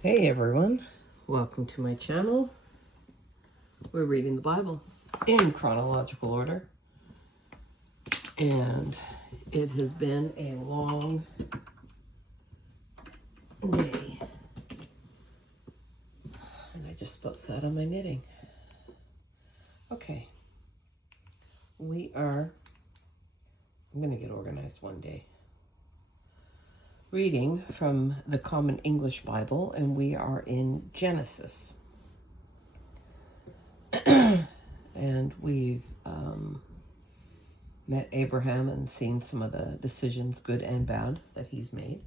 Hey everyone, welcome to my channel. We're reading the Bible in chronological order, and it has been a long day, and I just about sat on my knitting. Okay, I'm going to get organized one day. Reading from the Common English Bible, and we are in Genesis. And we've met Abraham and seen some of the decisions, good and bad, that he's made.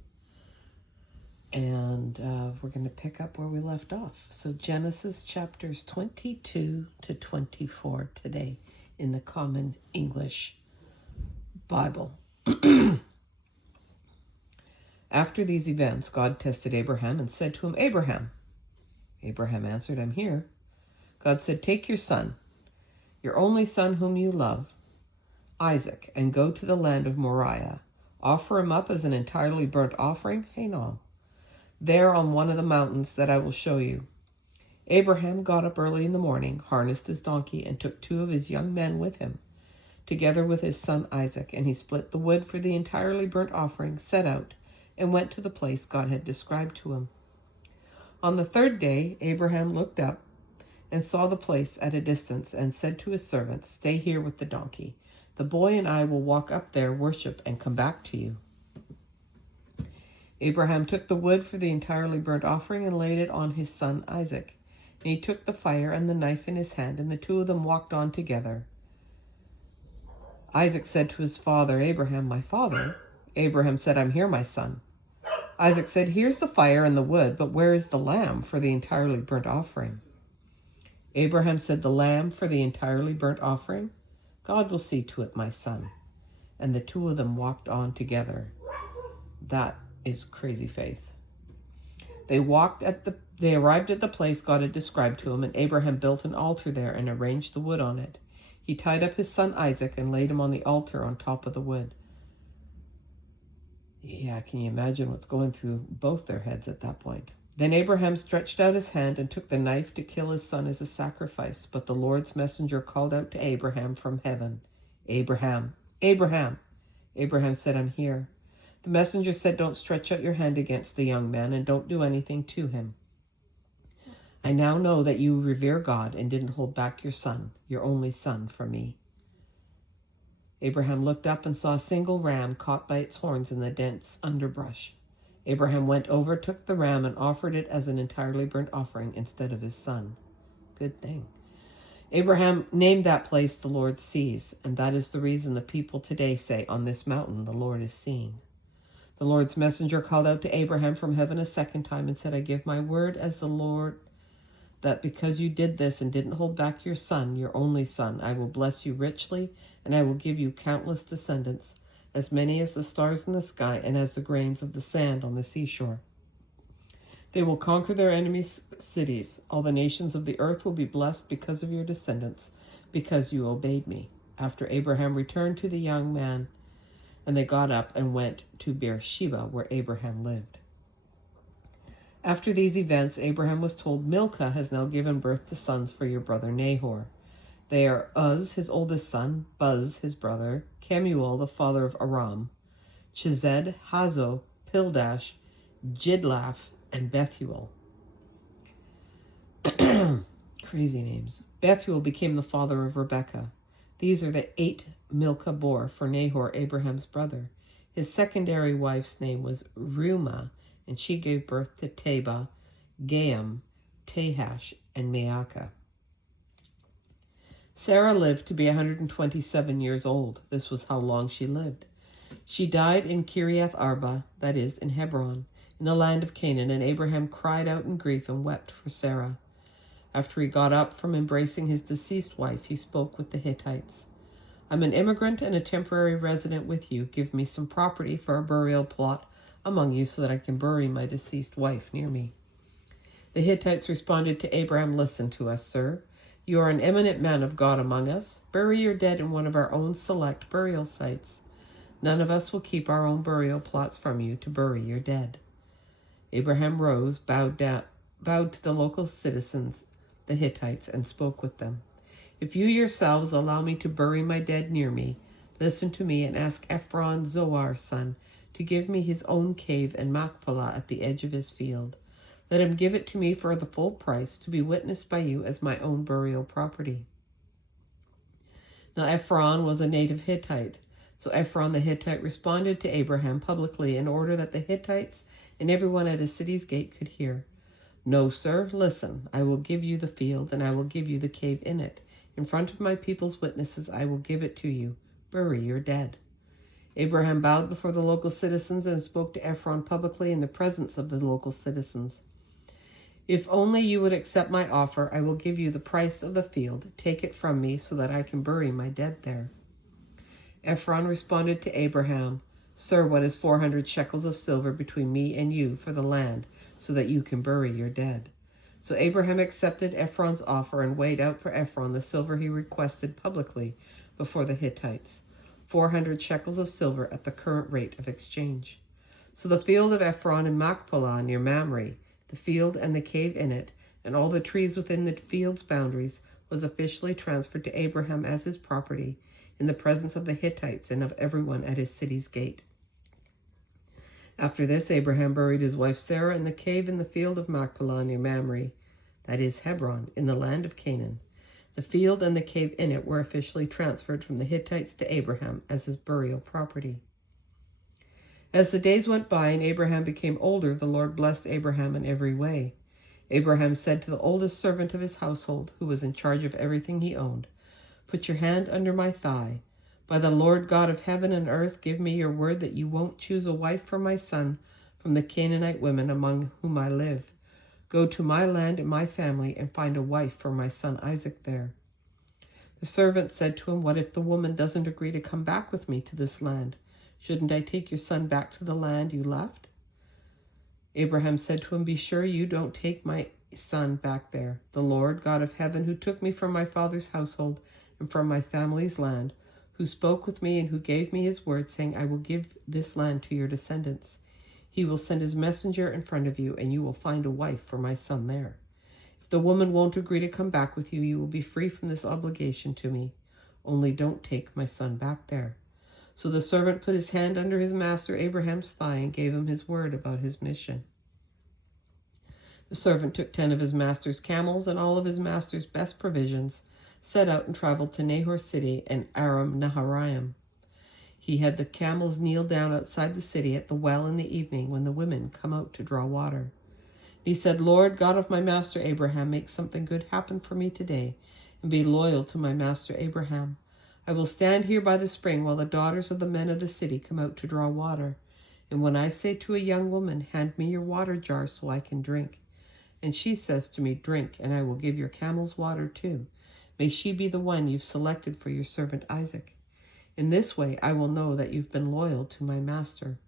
And we're going to pick up where we left off. So Genesis chapters 22 to 24 today in the Common English Bible. After these events, God tested Abraham and said to him, Abraham. Abraham answered, I'm here. God said, take your son, your only son whom you love, Isaac, and go to the land of Moriah. Offer him up as an entirely burnt offering, there on one of the mountains that I will show you. Abraham got up early in the morning, harnessed his donkey, and took 2 of his young men with him, together with his son Isaac, and he split the wood for the entirely burnt offering, set out, and went to the place God had described to him. On the 3rd day, Abraham looked up and saw the place at a distance, and said to his servants, stay here with the donkey. The boy and I will walk up there, worship, and come back to you. Abraham took the wood for the entirely burnt offering and laid it on his son Isaac. And he took the fire and the knife in his hand, and the 2 of them walked on together. Isaac said to his father, Abraham, my father. Abraham said, I'm here, my son. Isaac said, here's the fire and the wood, but where is the lamb for the entirely burnt offering? Abraham said, the lamb for the entirely burnt offering? God will see to it, my son. And the 2 of them walked on together. That is crazy faith. They arrived at the place God had described to him, and Abraham built an altar there and arranged the wood on it. He tied up his son Isaac and laid him on the altar on top of the wood. Yeah, can you imagine what's going through both their heads at that point? Then Abraham stretched out his hand and took the knife to kill his son as a sacrifice. But the Lord's messenger called out to Abraham from heaven, Abraham, Abraham. Abraham said, I'm here. The messenger said, don't stretch out your hand against the young man and don't do anything to him. I now know that you revere God and didn't hold back your son, your only son, from me. Abraham looked up and saw a single ram caught by its horns in the dense underbrush. Abraham went over, took the ram, and offered it as an entirely burnt offering instead of his son. Good thing. Abraham named that place the Lord sees, and that is the reason the people today say, on this mountain the Lord is seen. The Lord's messenger called out to Abraham from heaven a second time and said, I give my word as the Lord that because you did this and didn't hold back your son, your only son, I will bless you richly, and I will give you countless descendants, as many as the stars in the sky and as the grains of the sand on the seashore. They will conquer their enemies' cities. All the nations of the earth will be blessed because of your descendants, because you obeyed me. After Abraham returned to the young man, and they got up and went to Beersheba, where Abraham lived. After these events, Abraham was told, Milcah has now given birth to sons for your brother Nahor. They are Uz, his oldest son, Buz, his brother, Kemuel, the father of Aram, Chized, Hazo, Pildash, Jidlaph, and Bethuel. Crazy names. Bethuel became the father of Rebekah. These are the 8 Milcah bore for Nahor, Abraham's brother. His secondary wife's name was Reumah, and she gave birth to Teba, Gaam, Tahash, and Maacah. Sarah lived to be 127 years old. This was how long she lived. She died in Kiriath Arba, that is, in Hebron, in the land of Canaan, and Abraham cried out in grief and wept for Sarah. After he got up from embracing his deceased wife, he spoke with the Hittites. I'm an immigrant and a temporary resident with you. Give me some property for a burial plot among you so that I can bury my deceased wife near me. The Hittites responded to Abraham, listen to us, sir. You are an eminent man of God among us. Bury your dead in one of our own select burial sites. None of us will keep our own burial plots from you to bury your dead. Abraham rose, bowed to the local citizens, the Hittites, and spoke with them. If you yourselves allow me to bury my dead near me, listen to me and ask Ephron, Zohar's son, to give me his own cave in Machpelah at the edge of his field. Let him give it to me for the full price, to be witnessed by you as my own burial property. Now Ephron was a native Hittite. So Ephron the Hittite responded to Abraham publicly in order that the Hittites and everyone at his city's gate could hear. No, sir, listen, I will give you the field, and I will give you the cave in it. In front of my people's witnesses, I will give it to you. Bury your dead. Abraham bowed before the local citizens and spoke to Ephron publicly in the presence of the local citizens. If only you would accept my offer, I will give you the price of the field. Take it from me so that I can bury my dead there. Ephron responded to Abraham, Sir, what is 400 shekels of silver between me and you for the land, so that you can bury your dead? So Abraham accepted Ephron's offer and weighed out for Ephron the silver he requested publicly before the Hittites, 400 shekels of silver at the current rate of exchange. So the field of Ephron in Machpelah near Mamre, the field and the cave in it, and all the trees within the field's boundaries, was officially transferred to Abraham as his property in the presence of the Hittites and of everyone at his city's gate. After this, Abraham buried his wife Sarah in the cave in the field of Machpelah near Mamre, that is Hebron, in the land of Canaan. The field and the cave in it were officially transferred from the Hittites to Abraham as his burial property. As the days went by and Abraham became older, the Lord blessed Abraham in every way. Abraham said to the oldest servant of his household, who was in charge of everything he owned, Put your hand under my thigh. By the Lord God of heaven and earth, give me your word that you won't choose a wife for my son from the Canaanite women among whom I live. Go to my land and my family and find a wife for my son Isaac there. The servant said to him, What if the woman doesn't agree to come back with me to this land? Shouldn't I take your son back to the land you left? Abraham said to him, Be sure you don't take my son back there. The Lord God of heaven, who took me from my father's household and from my family's land, who spoke with me and who gave me his word, saying, I will give this land to your descendants. He will send his messenger in front of you, and you will find a wife for my son there. If the woman won't agree to come back with you, you will be free from this obligation to me. Only don't take my son back there. So the servant put his hand under his master Abraham's thigh and gave him his word about his mission. The servant took 10 of his master's camels and all of his master's best provisions, set out and traveled to Nahor's city and Aram Naharaim. He had the camels kneel down outside the city at the well in the evening when the women come out to draw water. He said, Lord, God of my master Abraham, make something good happen for me today, and be loyal to my master Abraham. I will stand here by the spring while the daughters of the men of the city come out to draw water. And when I say to a young woman, Hand me your water jar so I can drink, and she says to me, Drink, and I will give your camels water too, may she be the one you've selected for your servant Isaac. In this way I will know that you've been loyal to my master.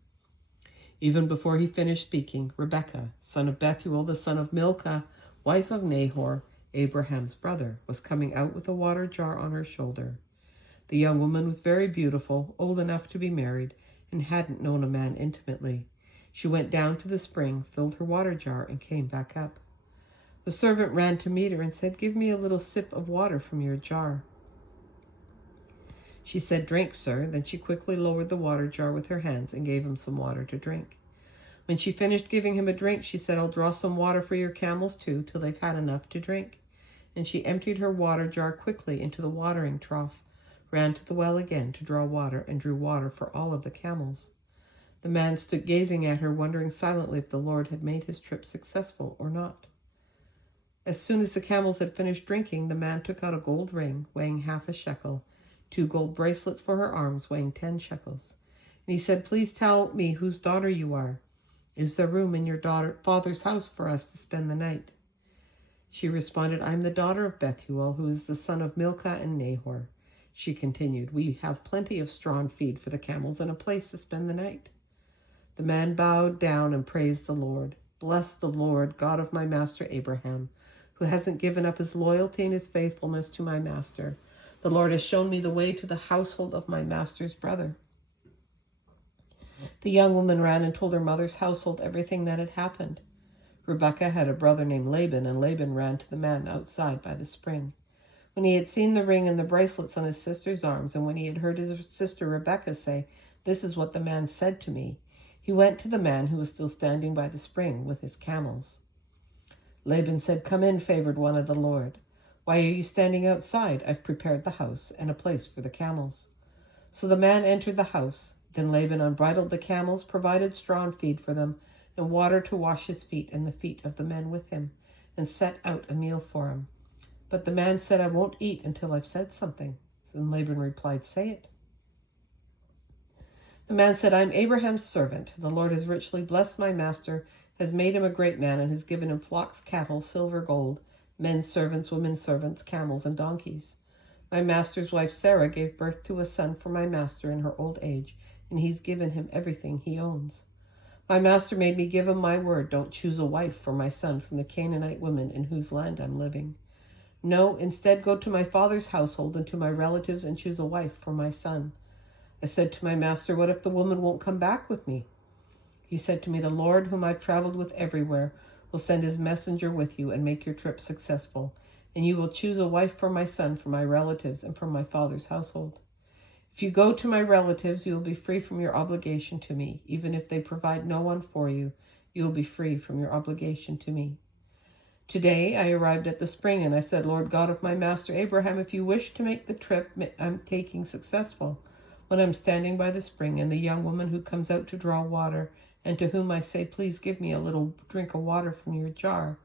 Even before he finished speaking, Rebekah, son of Bethuel, the son of Milcah, wife of Nahor, Abraham's brother, was coming out with a water jar on her shoulder. The young woman was very beautiful, old enough to be married, and hadn't known a man intimately. She went down to the spring, filled her water jar, and came back up. The servant ran to meet her and said, Give me a little sip of water from your jar. She said, Drink, sir. Then she quickly lowered the water jar with her hands and gave him some water to drink. When she finished giving him a drink, she said, I'll draw some water for your camels too, till they've had enough to drink. And she emptied her water jar quickly into the watering trough, ran to the well again to draw water, and drew water for all of the camels. The man stood gazing at her, wondering silently if the Lord had made his trip successful or not. As soon as the camels had finished drinking, the man took out a gold ring weighing 1/2 shekel, 2 gold bracelets for her arms weighing 10 shekels. And he said, Please tell me whose daughter you are. Is there room in your father's house for us to spend the night? She responded, I'm the daughter of Bethuel, who is the son of Milcah and Nahor. She continued, We have plenty of straw and feed for the camels and a place to spend the night. The man bowed down and praised the Lord. Bless the Lord, God of my master Abraham, who hasn't given up his loyalty and his faithfulness to my master. The Lord has shown me the way to the household of my master's brother. The young woman ran and told her mother's household everything that had happened. Rebekah had a brother named Laban, and Laban ran to the man outside by the spring. When he had seen the ring and the bracelets on his sister's arms, and when he had heard his sister Rebekah say, "This is what the man said to me," he went to the man who was still standing by the spring with his camels. Laban said, "Come in, favored one of the Lord. Why are you standing outside? I've prepared the house and a place for the camels." So the man entered the house. Then Laban unbridled the camels, provided straw and feed for them, and water to wash his feet and the feet of the men with him, and set out a meal for him. But the man said, "I won't eat until I've said something." Then Laban replied, "Say it." The man said, "I am Abraham's servant. The Lord has richly blessed my master, has made him a great man, and has given him flocks, cattle, silver, gold, men servants, women servants, camels, and donkeys. My master's wife Sarah gave birth to a son for my master in her old age, and he's given him everything he owns. My master made me give him my word. Don't choose a wife for my son from the Canaanite women in whose land I'm living. No, instead go to my father's household and to my relatives and choose a wife for my son." I said to my master, "What if the woman won't come back with me?" He said to me, "The Lord, whom I've traveled with everywhere, will send his messenger with you and make your trip successful, and you will choose a wife for my son from my relatives and from my father's household. If you go to my relatives, you will be free from your obligation to me. Even if they provide no one for you, you will be free from your obligation to me." Today I arrived at the spring, and I said, "Lord God of my master Abraham, if you wish to make the trip I'm taking successful, when I'm standing by the spring, and the young woman who comes out to draw water, and to whom I say, 'Please give me a little drink of water from your jar,'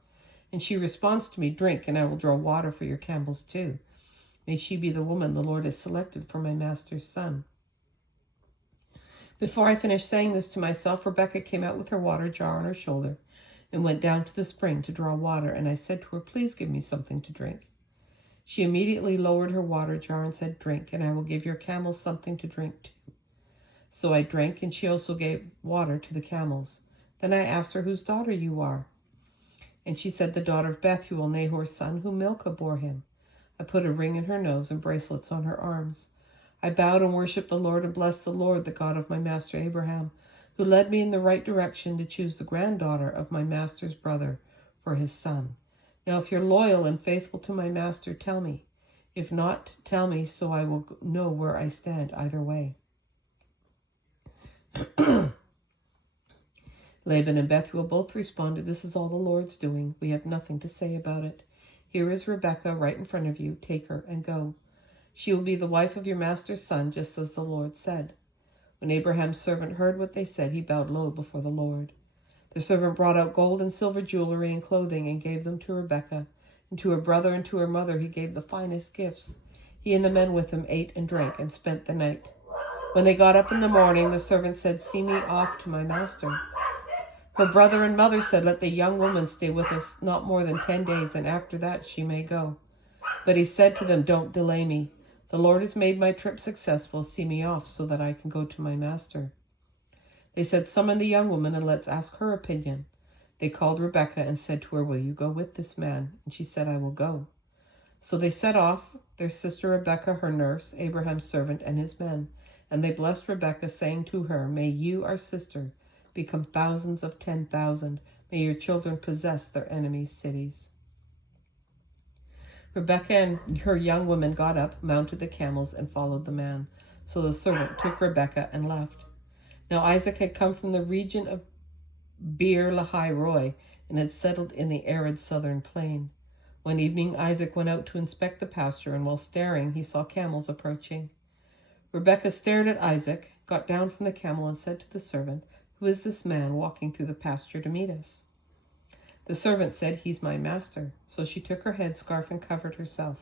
and she responds to me, 'Drink, and I will draw water for your camels too,' may she be the woman the Lord has selected for my master's son." Before I finished saying this to myself, Rebekah came out with her water jar on her shoulder and went down to the spring to draw water, and I said to her, "Please give me something to drink." She immediately lowered her water jar and said, "Drink, and I will give your camels something to drink too." So I drank, and she also gave water to the camels. Then I asked her whose daughter you are. And she said, "The daughter of Bethuel, Nahor's son, whom Milcah bore him." I put a ring in her nose and bracelets on her arms. I bowed and worshipped the Lord and blessed the Lord, the God of my master Abraham, who led me in the right direction to choose the granddaughter of my master's brother for his son. Now, if you're loyal and faithful to my master, tell me. If not, tell me, so I will know where I stand either way. Laban and Bethuel both responded, "This is all the Lord's doing. We have nothing to say about it. Here is Rebekah right in front of you. Take her and go. She will be the wife of your master's son, just as the Lord said." When Abraham's servant heard what they said, he bowed low before the Lord. The servant brought out gold and silver jewelry and clothing and gave them to Rebekah. And to her brother and to her mother he gave the finest gifts. He and the men with him ate and drank and spent the night. When they got up in the morning, the servant said, "See me off to my master." Her brother and mother said, "Let the young woman stay with us not more than 10 days, and after that she may go." But he said to them, "Don't delay me. The Lord has made my trip successful. See me off so that I can go to my master." They said, "Summon the young woman and let's ask her opinion." They called Rebekah and said to her, "Will you go with this man?" And she said, "I will go." So they set off, their sister Rebekah, her nurse, Abraham's servant, and his men. And they blessed Rebekah, saying to her, "May you, our sister, become thousands of 10,000. May your children possess their enemies' cities." Rebekah and her young women got up, mounted the camels, and followed the man. So the servant took Rebekah and left. Now Isaac had come from the region of Beer Lahai Roi and had settled in the arid southern plain. One evening Isaac went out to inspect the pasture, and while staring he saw camels approaching. Rebekah stared at Isaac, got down from the camel, and said to the servant, "Who is this man walking through the pasture to meet us?" The servant said, "He's my master." So she took her headscarf and covered herself.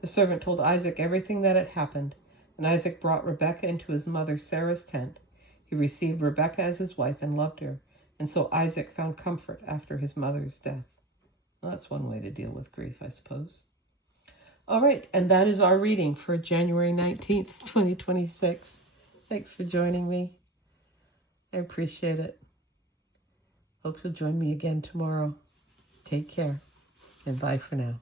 The servant told Isaac everything that had happened, and Isaac brought Rebekah into his mother Sarah's tent. He received Rebekah as his wife and loved her, and so Isaac found comfort after his mother's death. Well, that's one way to deal with grief, I suppose. All right, and that is our reading for January 19th, 2026. Thanks for joining me. I appreciate it. Hope you'll join me again tomorrow. Take care, and bye for now.